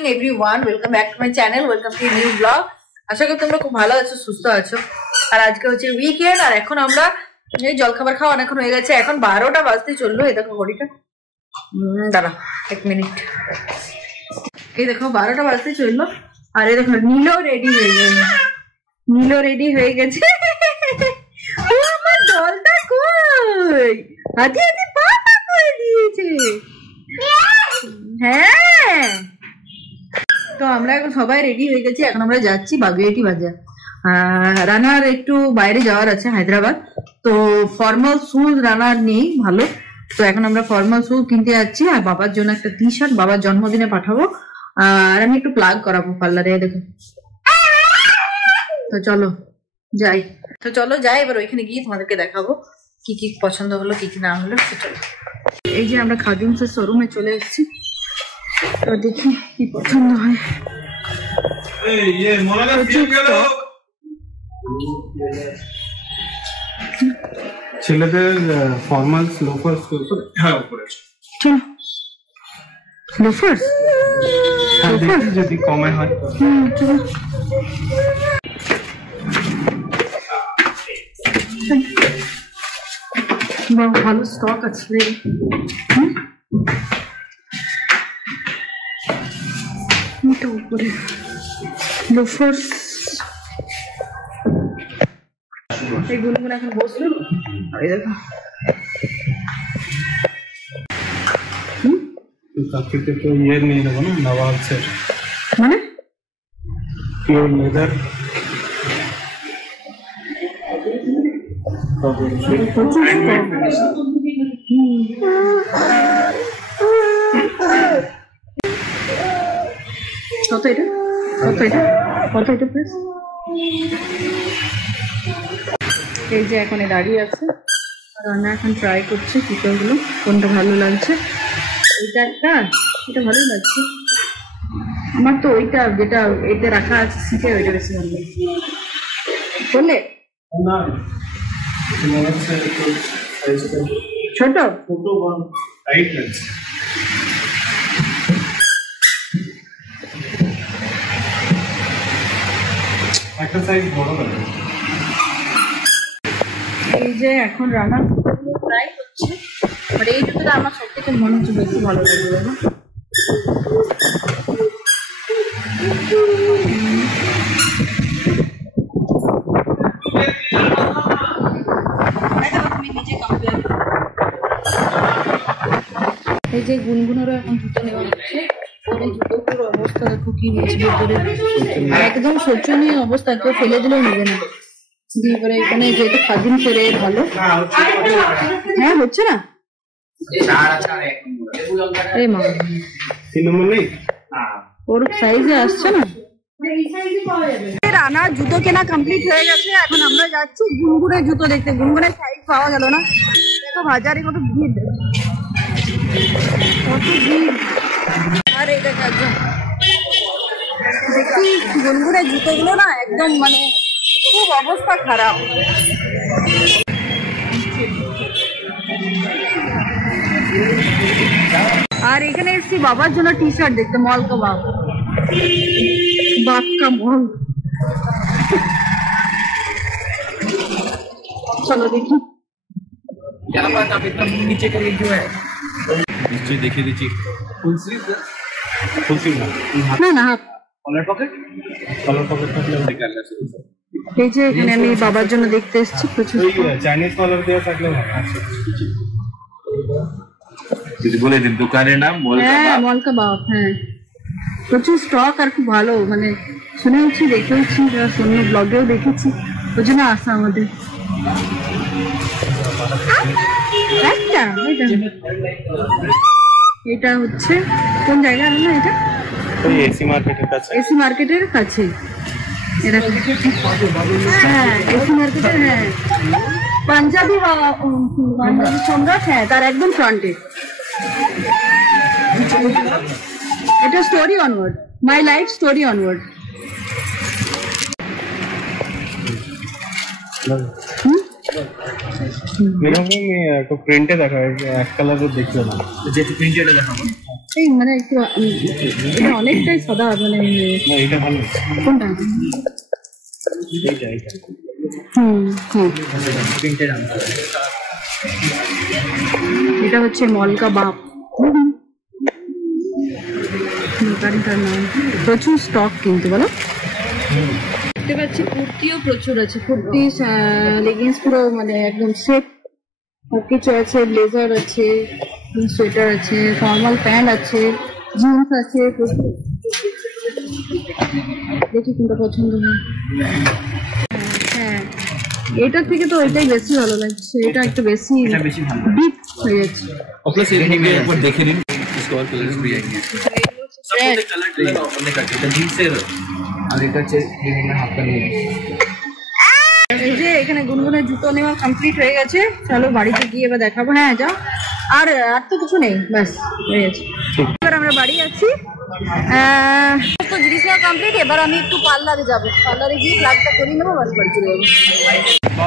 Morning everyone, welcome back to my channel, welcome to new blog. আশা করি তোমরা খুব ভালো আছো, সুস্থ আছো। আর আজকে হচ্ছে উইকেন্ড, আর এখন আমরা এই জলখাবার খাওয়া অনেকক্ষণ হয়ে গেছে, এখন 12টা বাজতে চললো। এই দেখো ঘড়িটা, দাঁড়া এক মিনিট, এই দেখো 12টা বাজতে চললো। আর এই দেখো নীলও রেডি হয়ে গেছে, নীলও রেডি হয়ে গেছে। আমার জলটা কই, হাতি হাতি পা করে দিয়েছে। হ্যাঁ, তো আমরা এখন সবাই রেডি হয়ে গেছি, এখন আমরা যাচ্ছি বাগুইআটি বাজার। রানার একটু বাইরে যাওয়ার আছে হায়দ্রাবাদ, তো ফর্মাল শুজ রানার নেই ভালো, তো এখন আমরা ফর্মাল শুজ কিনতে যাচ্ছি। আর বাবার জন্য একটা টি শার্ট বাবার জন্মদিনে পাঠাবো, আর আমি একটু প্লাগ করাবো পার্লারে, দেখো। তো চলো যাই, এবার ওইখানে গিয়ে তোমাদেরকে দেখাবো কি কি পছন্দ হলো কি কি না হলো। তো চলো, এই যে আমরা খাদিমসের শোরুমে চলে এসেছি, তো দেখি কি পছন্দ হয়। ছেলেদের ফর্মাল লোফার্স, হ্যাঁ উপরে চলো। লোফার্স যদি কমে হয়। চলো, ভালো স্টক আছে। উপরে লোফার্স, এইগুলো এখন বসলো। এই দেখো ইয়ে নিয়ে নেবো না, নবাব সেট, মানে পিওর লেদার। কত এটা, কত এটা প্রাইস? এই যে এখন দাঁড়িয়ে আছে, রান্না এখন ট্রাই করছে জুতোগুলো, কোনটা ভালো লাগছে। এটা একটা, এটা ভালোই লাগছে আমার তো, ওইটা যেটা এতে রাখা আছে সিটে, ওইটা বেশি ভালো লাগছে। বললে ছোট একটা সাইজ বড় হবে। এই যে এখন রান্না ট্রাই করছে, বাট এই জুতোটা আমার সব থেকে মনে হচ্ছে বেশি ভালো লাগবে না। এই যে গুনগুনেরও এখন জুতো নেওয়া হচ্ছে, ওর এই জুতোগুলোর অবস্থা দেখো কি হয়েছে ভিতরে, একদম শোচনীয় অবস্থা, কেউ ফেলে দিলেও নেবে না। এবারে এখানে যেহেতু খাদিম সেরে ভালো, হ্যাঁ হচ্ছে না। ওর সাইজে আসছে না। রানা জুতো কেনা কমপ্লিট হয়ে গেছে, এখন আমরা যাচ্ছি গুনগুনের জুতো দেখতে। গুনগুনের সাইজ পাওয়া গেল না, দেখো বাজারে কত ভিড়, কত ভিড়। আর এই দেখা দেখি গুনগুনের জুতোগুলো না একদম মানে খুব অবস্থা খারাপ। আর এখানে এসছি বাবার জন্য টি শার্ট দেখতে, মল কা বাপ, বাপ কা মল। চলো দেখি, নিশ্চয়ই দেখিয়ে দিচ্ছি। ফুল স্লিভ না না হাফ কলার পকেট, কলার পকেট থাকলে দেখে আসছে। এই যে এখানে আমি বাবার জন্য দেখতে এসেছি প্রচুর চাইনিজ কলার দেওয়া থাকলে যদি বলে দিন দোকানের নাম মলকা বাপ। হ্যাঁ, প্রচুর স্টক আর খুব ভালো, মানে শুনেওছি দেখেওছি, অন্য ব্লগেও দেখেছি, ওই জন্য আসা আমাদের। এটা হচ্ছে কোন জায়গা না, এটা এসি মার্কেটের কাছে, এসি মার্কেটের কাছে। হ্যাঁ এসি মার্কেটের, হ্যাঁ পাঞ্জাবি সম্রাট, হ্যাঁ তার একদম ফ্রন্টে। এটা story onward, my life story onward. এরকমই একটা প্রিন্টে দেখা, এক কালারের দেখলো না, যেহেতু প্রিন্টেড দেখাবো। এই মানে একটু এটা অনেকটাই সাদা মানে না এটা ভালো কোনটা এইটা প্রিন্টেড আনসার এটা হচ্ছে মল কা বাপ দোকানটার নাম প্রচুর স্টক কিন্তু বলো দেখতে পাচ্ছি কুর্তিও প্রচুর আছে কুর্তি লেগিংস পুরো মানে একদম সেট সবকিছু আছে ব্লেজার আছে সোয়েটার আছে ফর্মাল প্যান্ট আছে জিন্স আছে দেখি কোনটা পছন্দ হয় হ্যাঁ এটা থেকে তো এটাই বেশি ভালো লাগছে এটা একটু বেশি ডিপ হয়ে যাচ্ছে प्लस एक ऊपर देखे नहीं इसको और कलर्स भी आएंगे कलर अपने का जींस से और एक বিভিন্ন হাফ নিয়ে এই যে এখানে গুনগুনের জুতো নেওয়া কমপ্লিট হয়ে গেছে চলো বাড়িতে গিয়ে এবার দেখাবো হ্যাঁ যাও আর তো কিছু নেই ব্যাস হয়ে গেছে এবার আমরা বাড়ি আছি তো জিনিস নেওয়া কমপ্লিট এবার আমি একটু পার্লারে যাবো পার্লারে গিয়ে প্লাগটা করে নেবো বাস বাড়ি চলে যাবো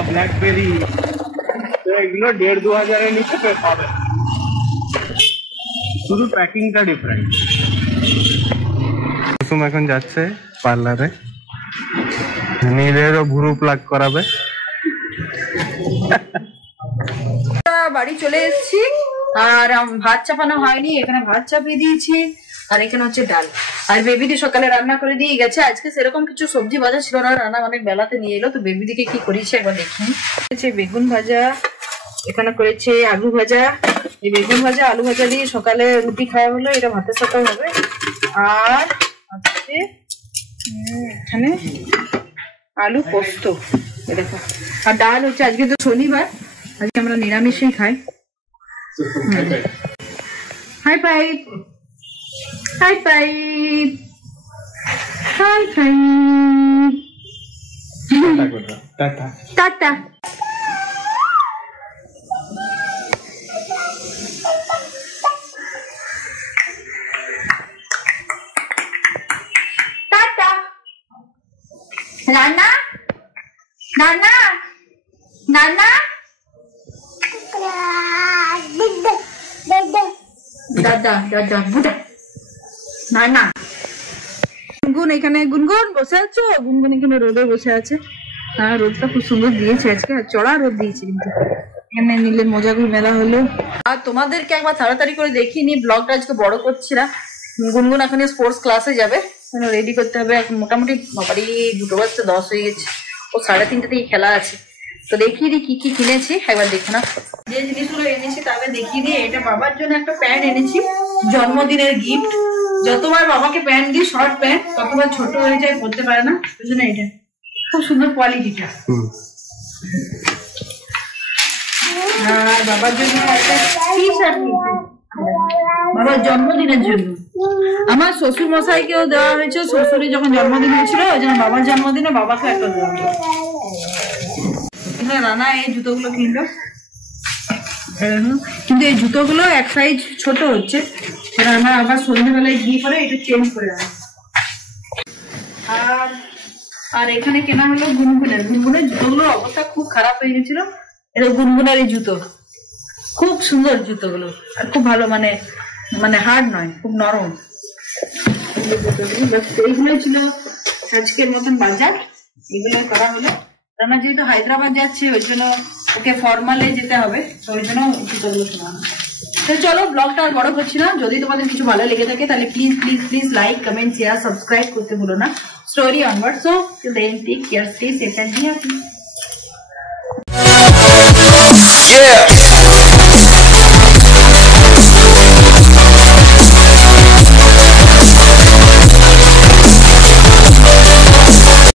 ব্ল্যাকবেরি তো এগুলো 1,500-2,000 এর নিচে পাবে শুধু প্যাকিংটা ডিফারেন্ট কুসুম এখন যাচ্ছে পার্লারে নীলেরও ভুরু প্লাগ করাবে বাড়ি চলে এসেছি আর ভাত চাপানো হয়নি এখানে ভাত চাপিয়ে দিয়েছি আর এখানে হচ্ছে ডাল আর বেবিদি সকালে রান্না করে দিয়ে গেছে আজকে সেরকম কিছু সবজি ভাজা ছিল না রান্না অনেক বেলাতে নিয়ে এলো তো বেবিদিকে কি করেছে একবার দেখি বেগুন ভাজা এখানে করেছে আলু ভাজা এই বেগুন ভাজা আলু ভাজা দিয়ে সকালে রুটি খাওয়া হলো এটা ভাতের সাথেও হবে আর আজকে এখানে আলু পোস্ত দেখো আর ডাল হচ্ছে আজকে তো শনিবার আজকে আমরা নিরামিষই খাই high five high five high five tata tata tata নানা নানা নানা দাদা দাদা বুড়া নানা গুনগুন এখানে গুনগুন বসে আছো গুনগুন এখানে রোদে বসে আছে হ্যাঁ রোদটা খুব সুন্দর দিয়েছে আজকে চড়া রোদ দিয়েছে কিন্তু এখানে নীলের মজাগুলো মেলা হলো আর তোমাদেরকে একবার তাড়াতাড়ি করে দেখিনি ব্লগটা আজকে বড় করছি না গুনগুন এখন স্পোর্টস ক্লাসে যাবে রেডি করতে হবে এখন মোটামুটি বাড়ি 2:10 হয়ে গেছে ও 3:30 খেলা আছে তো দেখিয়ে দিই কি কি কিনেছি একবার দেখো না যে জিনিসগুলো এনেছি তবে দেখিয়ে দিই এটা বাবার জন্য একটা প্যান্ট এনেছি জন্মদিনের গিফট যতবার বাবাকে প্যান্ট দিই শর্ট প্যান্ট ততবার ছোট হয়ে যায় পরতে পারে না ওই জন্য এটা খুব সুন্দর কোয়ালিটিটা আর বাবার জন্য একটা টি শার্ট বাবার জন্মদিনের জন্য আমার শ্বশুর মশাইকেও দেওয়া হয়েছে শ্বশুরের যখন জন্মদিন হয়েছিল ওই জন্য বাবার জন্মদিনে বাবাকে একটা দেওয়া হয়েছে রানা এই জুতোগুলো কিনলো কিন্তু এই জুতোগুলো এক সাইজ ছোট হচ্ছে রানা আবার সন্ধ্যেবেলায় গিয়ে পরে এটা চেঞ্জ করে আনে আর এখানে কেনা হলো গুনগুনের জুতোগুলোর অবস্থা খুব খারাপ হয়ে গেছিল এটা গুনগুনের এই জুতো খুব সুন্দর জুতোগুলো আর খুব ভালো মানে মানে হার্ড নয় খুব নরম এইগুলো ছিল আজকের মতন বাজার এগুলো করা হলো রানা যেহেতু হায়দ্রাবাদ যাচ্ছে ওই জন্য ওকে ফর্মালে যেতে হবে তো ওই জন্য জুতোগুলো কেনা তো চলো ব্লগটা আর বড় করছি না যদি তোমাদের কিছু ভালো লেগে থাকে তাহলে please please please like comment share subscribe করতে ভুলো না story onward so then take care stay safe and happy